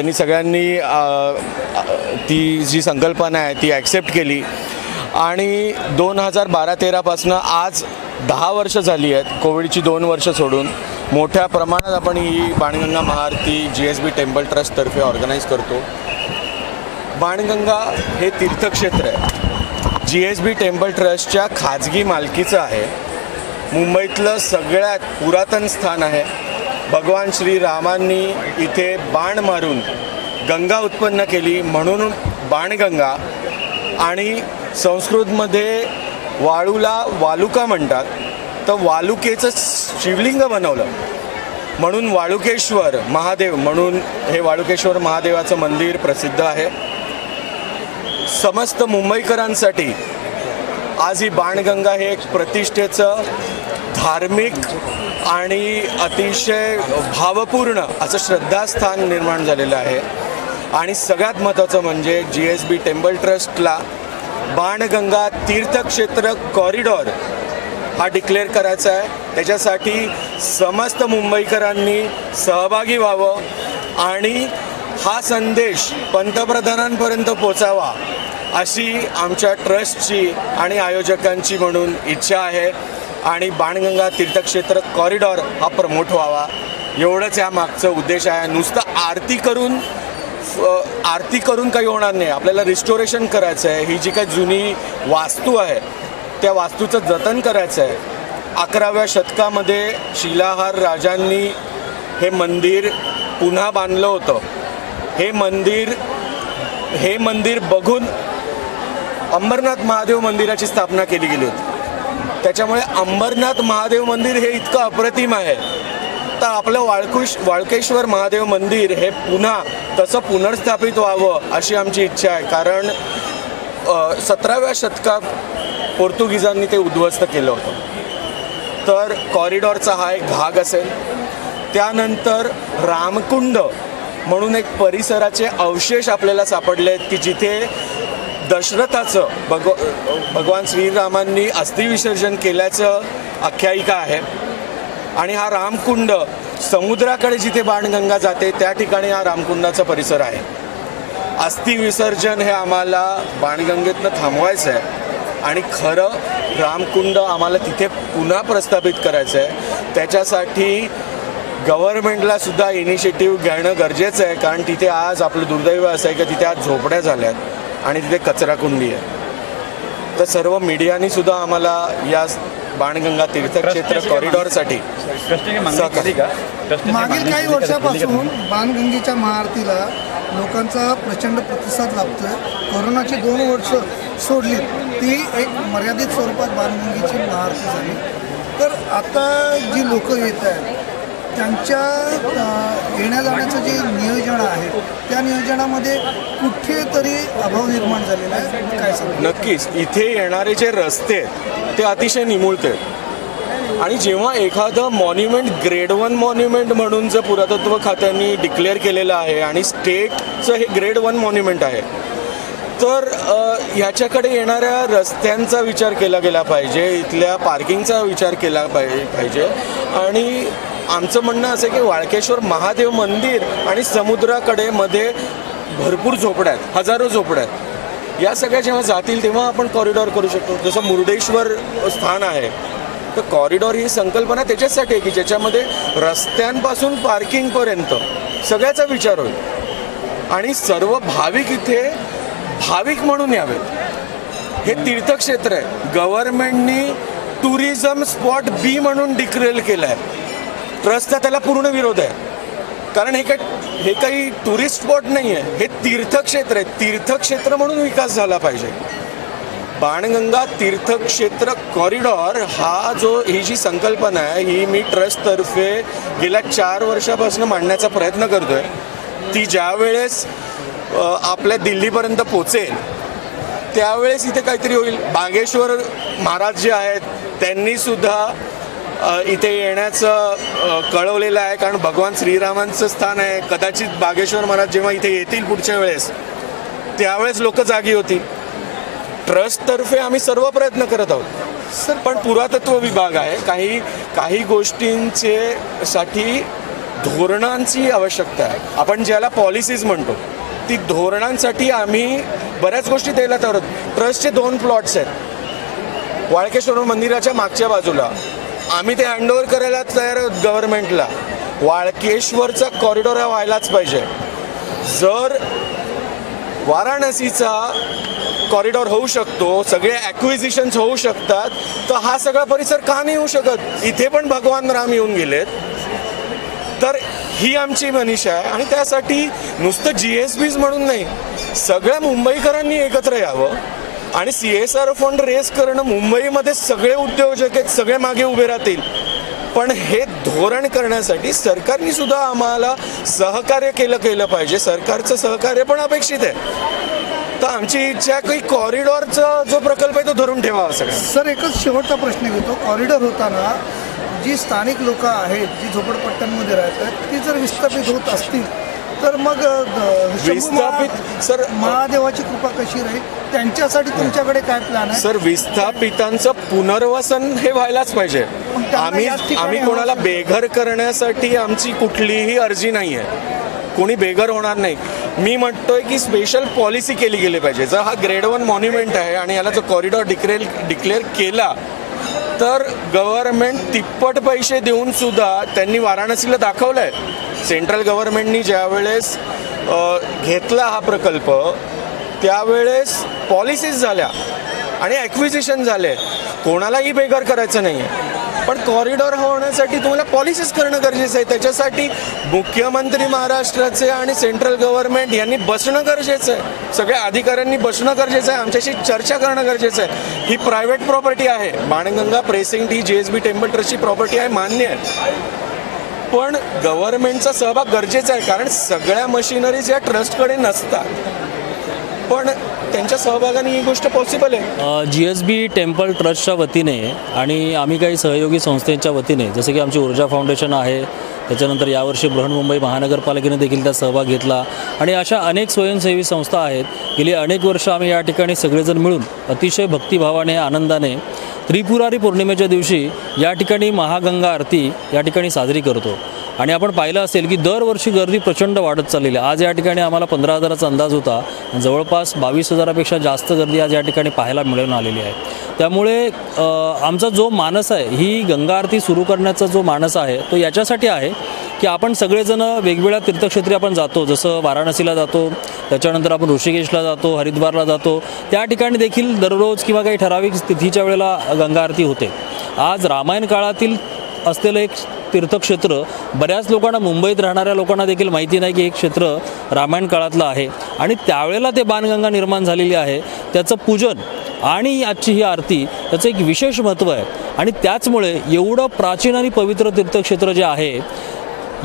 त्यांनी सगळ्यांनी ती जी संकल्पना आहे ती ॲक्सेप्ट केली आणि 2012-13पासून आज 10 वर्ष झाली आहेत, कोविडची 2 वर्ष सोडून मोठ्या प्रमाणात आपण ही बाणगंगा महाआरती GSB टेम्पल ट्रस्टतर्फे ऑर्गनाईज करतो. बाणगंगा हे तीर्थक्षेत्र आहे, GSB टेम्पल ट्रस्टच्या खाजगी मालकीचं आहे. मुंबईतलं सगळ्यात पुरातन स्थान आहे. भगवान श्रीरामांनी इथे बाण मारून गंगा उत्पन्न केली म्हणून बाणगंगा. आणि संस्कृतमध्ये वाळूला वालुका म्हणतात, तर वालुकेचं शिवलिंग बनवलं म्हणून वाळुकेश्वर महादेव म्हणून हे वाळुकेश्वर महादेवाचं मंदिर प्रसिद्ध आहे. समस्त मुंबईकरांसाठी आज ही बाणगंगा हे एक प्रतिष्ठेचं धार्मिक आणि अतिशय भावपूर्ण असं श्रद्धास्थान निर्माण झालेलं आहे. आणि सगळ्यात महत्त्वाचं म्हणजे GSB टेम्पल ट्रस्टला बाणगंगा तीर्थक्षेत्र कॉरिडॉर हा डिक्लेअर करायचा आहे. त्याच्यासाठी समस्त मुंबईकरांनी सहभागी व्हावं आणि हा संदेश पंतप्रधानांपर्यंत पोचावा अशी आमच्या ट्रस्टची आणि आयोजकांची म्हणून इच्छा आहे. आणि बाणगंगा तीर्थक्षेत्र कॉरिडॉर हा प्रमोट व्हावा एवढंच या मागचं उद्देश आहे. नुसतं आरती करून काही होणार नाही, आपल्याला रिस्टोरेशन करायचं आहे. ही जी काही जुनी वास्तू आहे त्या वास्तूचं जतन करायचं आहे. 11व्या शतकामध्ये शिलाहार राजांनी हे मंदिर पुन्हा बांधलं होतं. हे मंदिर बघून अंबरनाथ महादेव मंदिराची स्थापना केली गेली होती. त्याच्यामुळे अंबरनाथ महादेव मंदिर हे इतकं अप्रतिम आहे, तर आपलं वाळकेश्वर महादेव मंदिर हे पुन्हा तसं पुनर्स्थापित व्हावं अशी आमची इच्छा आहे. कारण 17व्या शतकात पोर्तुगीजांनी ते उद्ध्वस्त केलं होतं. तर कॉरिडॉरचा हा एक भाग असेल. त्यानंतर रामकुंड म्हणून एक परिसराचे अवशेष आपल्याला सापडले आहेत की जिथे दशरथाचं भगवान श्रीरामांनी अस्थिविसर्जन केल्याचं आख्यायिका आहे. आणि हा रामकुंड समुद्राकडे जिथे बाणगंगा जाते त्या ठिकाणी हा रामकुंडाचा परिसर आहे. अस्थिविसर्जन हे आम्हाला बाणगंगेतनं थांबवायचं आहे आणि खरं रामकुंड आम्हाला तिथे पुन्हा प्रस्थापित करायचं आहे. त्याच्यासाठी गव्हर्नमेंटला सुद्धा इनिशिएटिव्ह घेणं गरजेचं आहे. कारण तिथे आज आपलं दुर्दैव असं आहे की तिथे आज झोपड्या झाल्यात आणि तिथे कचराकुंडी आहे. तर सर्व मीडियानी सुद्धा आम्हाला या बाणगंगा तीर्थक्षेत्र कॉरिडॉरसाठी मागील काही वर्षापासून बाणगंगेच्या महाआरतीला लोकांचा प्रचंड प्रतिसाद लाभतोय. कोरोनाची 2 वर्ष सोडली ती एक मर्यादित स्वरूपात बाणगंगेची महाआरती झाली. तर आता जी लोक येत आहेत त्यांच्या येण्या जाण्याचं जे नियोजन आहे त्या नियोजनामध्ये कुठेतरी अभाव निर्माण झालेला आहे, काय सांगू? नक्कीच इथे येणारे जे रस्ते ते अतिशय निमुळते. आणि जेव्हा एखादं मॉन्युमेंट ग्रेड 1 मॉन्युमेंट म्हणून जर पुरातत्व खात्याने डिक्लेअर केलेलं आहे आणि स्टेटचं हे ग्रेड 1 मॉन्युमेंट आहे, तर ह्याच्याकडे येणाऱ्या रस्त्यांचा विचार केला गेला पाहिजे, इथल्या पार्किंगचा विचार केला पाहिजे. आणि आमचं म्हणणं असं आहे की वाळकेश्वर महादेव मंदिर आणि समुद्राकडे मध्ये भरपूर झोपड्या आहेत, हजारो झोपड्या आहेत. या सगळ्या जेव्हा जातील तेव्हा आपण कॉरिडॉर करू शकतो. जसं मुर्डेश्वर स्थान आहे, तर कॉरिडॉर ही संकल्पना त्याच्यासाठी आहे की ज्याच्यामध्ये रस्त्यांपासून पार्किंगपर्यंत सगळ्याचा विचार होईल आणि सर्व भाविक इथे भाविक म्हणून यावेत. हे तीर्थक्षेत्र आहे. गव्हर्नमेंटनी टुरिझम स्पॉट B म्हणून डिक्लेअर केलं आहे. ट्रस्टचा त्याला पूर्ण विरोध आहे. कारण हे काही टुरिस्ट स्पॉट नाही आहे, हे तीर्थक्षेत्र आहे. तीर्थक्षेत्र म्हणून विकास झाला पाहिजे. बाणगंगा तीर्थक्षेत्र कॉरिडॉर ही जी संकल्पना आहे ही मी ट्रस्टतर्फे गेल्या 4 वर्षापासून मांडण्याचा प्रयत्न करतोय. ती ज्या वेळेस आपल्या दिल्लीपर्यंत पोचेल त्यावेळेस इथे काहीतरी होईल. बागेश्वर महाराज जे आहेत त्यांनी सुद्धा इथे येण्याचं कळवलेलं आहे. कारण भगवान श्रीरामांचं स्थान आहे. कदाचित बागेश्वर महाराज जेव्हा इथे येतील पुढच्या वेळेस त्यावेळेस लोक जागी होतील. ट्रस्टतर्फे आम्ही सर्व प्रयत्न करत आहोत सर. पण पुरातत्व विभाग आहे, काही गोष्टींचे साठी धोरणांची आवश्यकता आहे. आपण ज्याला पॉलिसीज म्हणतो ती धोरणांसाठी आम्ही बऱ्याच गोष्टी द्यायला तयार आहोत. ट्रस्टचे 2 प्लॉट्स आहेत वाळकेश्वर मंदिराच्या मागच्या बाजूला. आम्ही ते हँडओव्हर करायला तयार आहोत गव्हर्नमेंटला. वाळकेश्वरचा कॉरिडॉर हा व्हायलाच पाहिजे. जर वाराणसीचा कॉरिडॉर होऊ शकतो, सगळे ॲक्विजिशन्स होऊ शकतात, तर हा सगळा परिसर का नाही होऊ शकत? इथे पण भगवान राम येऊन गेलेत. तर ही आमची मनीषा आहे आणि त्यासाठी नुसतं GSBs म्हणून नाही, सगळ्या मुंबईकरांनी एकत्र यावं आणि CSR फंड रेस करणं. मुंबईमध्ये सगळे उद्योजक आहेत, सगळे मागे उभे राहतील, पण हे धोरण करण्यासाठी सरकारने सुद्धा आम्हाला सहकार्य केलं पाहिजे. सरकारचं सहकार्य पण अपेक्षित आहे. तर आमची इच्छा की कॉरिडॉरचा जो प्रकल्प आहे तो धरून ठेवावा सगळं. सर, एकच शेवटचा प्रश्न घेतो. कॉरिडॉर होताना जी स्थानिक लोक आहेत, जी झोपडपट्ट्यांमध्ये राहतात, ती जर विस्थापित होत असतील तर मग विस्थापित सर महादेवाची कृपा कशी राहील? त्यांच्यासाठी तुमच्याकडे काय प्लॅन आहे? सर, विस्थापितांचं पुनर्वसन हे व्हायलाच पाहिजे. आम्ही कोणाला बेघर करण्यासाठी आमची कुठलीही अर्जी नाही आहे. कोणी बेघर होणार नाही. मी म्हणतोय की स्पेशल पॉलिसी केली गेली पाहिजे. जर हा ग्रेड 1 मॉन्युमेंट आहे आणि याला जर कॉरिडॉर डिक्लेअर केला तर गव्हर्नमेंट तिप्पट पैसे देऊन सुद्धा त्यांनी वाराणसीला दाखवलंय. सेंट्रल गव्हर्नमेंटनी ज्यावेळेस घेतला हा प्रकल्प त्यावेळेस पॉलिसीज झाल्या आणि ॲक्विजिशन झाले. कोणालाही बेघर करायचं नाही आहे, पण कॉरिडॉर होण्यासाठी तुम्हाला पॉलिसीज करणं गरजेचं आहे. त्याच्यासाठी मुख्यमंत्री महाराष्ट्राचे आणि सेंट्रल गव्हर्नमेंट यांनी बसणं गरजेचं आहे. सगळ्या अधिकाऱ्यांनी बसणं गरजेचं आहे. आमच्याशी चर्चा करणं गरजेचं आहे. ही प्रायव्हेट प्रॉपर्टी आहे. बाणगंगा प्रेसिंग ही GSB टेम्पल ट्रस्टची प्रॉपर्टी आहे, मान्य आहे, पण गव्हर्नमेंटचा सहभाग गरजेचा आहे. कारण सगळ्या मशिनरीज या ट्रस्टकडे नसतात, पण त्यांच्या सहभागाने ही गोष्ट पॉसिबल आहे. GSB टेम्पल ट्रस्टच्या वतीने आणि आम्ही काही सहयोगी संस्थेच्या वतीने, जसं की आमची ऊर्जा फाउंडेशन आहे, त्याच्यानंतर यावर्षी बृहन्मुंबई महानगरपालिकेने देखील त्यात सहभाग घेतला आणि अशा अनेक स्वयंसेवी संस्था आहेत. गेली अनेक वर्ष आम्ही या ठिकाणी सगळेजण मिळून अतिशय भक्तिभावाने, आनंदाने त्रिपुरारी पौर्णिमेच्या दिवशी या ठिकाणी महागंगा आरती या ठिकाणी साजरी करतो. आणि आपण पाहिलं असेल की दरवर्षी गर्दी प्रचंड वाढत चाललेली आहे. आज या ठिकाणी आम्हाला 15,000चा अंदाज होता, जवळपास 22,000पेक्षा जास्त गर्दी आज या ठिकाणी पाहायला मिळून आलेली आहे. त्यामुळे आमचा जो मानस आहे, ही गंगा आरती सुरू करण्याचा जो मानस आहे तो याच्यासाठी आहे की आपण सगळेजण वेगवेगळ्या तीर्थक्षेत्री आपण जातो. जसं वाराणसीला जातो, त्याच्यानंतर आपण ऋषिकेशला जातो, हरिद्वारला जातो. त्या ठिकाणी देखील दररोज किंवा काही ठराविक तिथीच्या वेळेला गंगा आरती होते. आज रामायण काळातील असलेलं एक तीर्थक्षेत्र बऱ्याच लोकांना, मुंबईत राहणाऱ्या लोकांना देखील माहिती नाही की हे क्षेत्र रामायण काळातलं आहे आणि त्यावेळेला ते बाणगंगा निर्माण झालेली आहे. त्याचं पूजन आणि आजची ही आरती त्याचं एक विशेष महत्त्व आहे. आणि त्याचमुळे एवढं प्राचीन आणि पवित्र तीर्थक्षेत्र जे आहे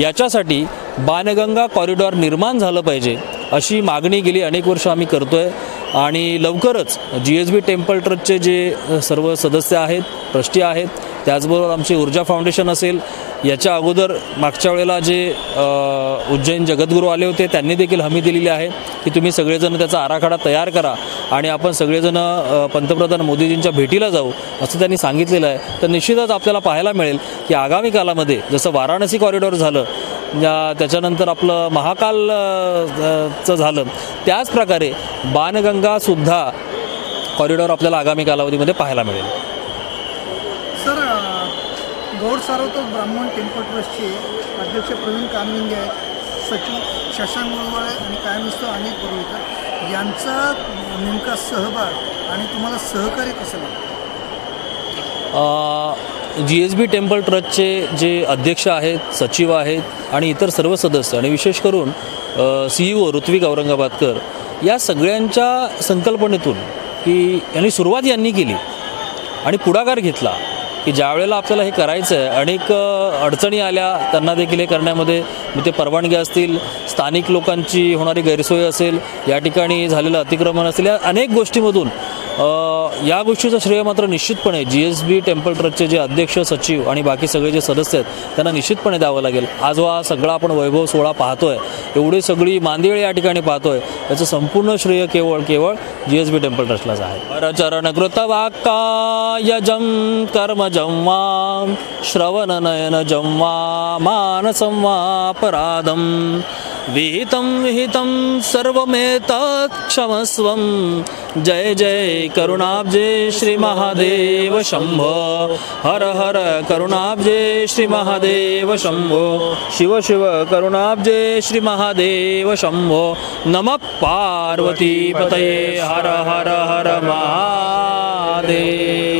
याच्यासाठी बाणगंगा कॉरिडॉर निर्माण झालं पाहिजे अशी मागणी गेली अनेक वर्ष आम्ही करतोय. आणि लवकरच GSB टेम्पल ट्रस्टचे जे सर्व सदस्य आहेत, ट्रस्टी आहेत, त्याचबरोबर आमचे ऊर्जा फाउंडेशन असेल, याच्या अगोदर मागच्या वेळेला जे उज्जैन जगद्गुरू आले होते त्यांनी देखील हमी दिलेली आहे की तुम्ही सगळेजण त्याचा आराखडा तयार करा आणि आपण सगळेजण पंतप्रधान मोदीजींच्या भेटीला जाऊ असं त्यांनी सांगितलेलं आहे. तर निश्चितच आपल्याला पाहायला मिळेल की आगामी कालामध्ये जसं वाराणसी कॉरिडॉर झालं, त्याच्यानंतर आपलं महाकालचं झालं, त्याच प्रकारे बाणगंगासुद्धा कॉरिडॉर आपल्याला आगामी कालावधीमध्ये पाहायला मिळेल. सर, गौड सार्वत्रिक ब्राह्मण टेम्पल ट्रस्टचे अध्यक्ष प्रवीण कानविंगे आहेत, सचिव शशांक वळवळे आणि कायमस्थ अनिल पुरोहित यांचा नेमका सहभाग आणि तुम्हाला सहकार्य कसं लागतं? GSB टेम्पल ट्रस्टचे जे अध्यक्ष आहेत, सचिव आहेत आणि इतर सर्व सदस्य आणि विशेष करून CEO ऋत्विक औरंगाबादकर या सगळ्यांच्या संकल्पनेतून की यांनी सुरुवात यांनी केली आणि पुढाकार घेतला की ज्या वेळेला आपल्याला हे करायचं आहे, अनेक अडचणी आल्या त्यांना देखील हे करण्यामध्ये, ते परवानगी असतील, स्थानिक लोकांची होणारी गैरसोय असेल, या ठिकाणी झालेलं अतिक्रमण असेल, या अनेक गोष्टीमधून या गोष्टीचं श्रेय मात्र निश्चितपणे GSB टेम्पल ट्रस्टचे जे अध्यक्ष सचिव आणि बाकी सगळे जे सदस्य आहेत त्यांना निश्चितपणे द्यावं लागेल. आज हा सगळा आपण वैभव सोहळा पाहतोय, एवढी सगळी मांदिळे या ठिकाणी पाहतोय, याचं संपूर्ण श्रेय केवळ GSB टेम्पल ट्रस्टलाच आहे. हरचरण कृतवाक्कायजं कर्मजं वा श्रवणनयनजं वा मानसं वापराधं विहितं सर्वमेतत् क्षमस्वं. जय जय करुणाब्जे श्री महादेव शंभो. हर हर करुणाब्जे श्री महादेव शंभो. शिव शिव करुणाब्जे श्री महादेव शंभो. नमः पार्वती पतये. हर हर हर महादेव.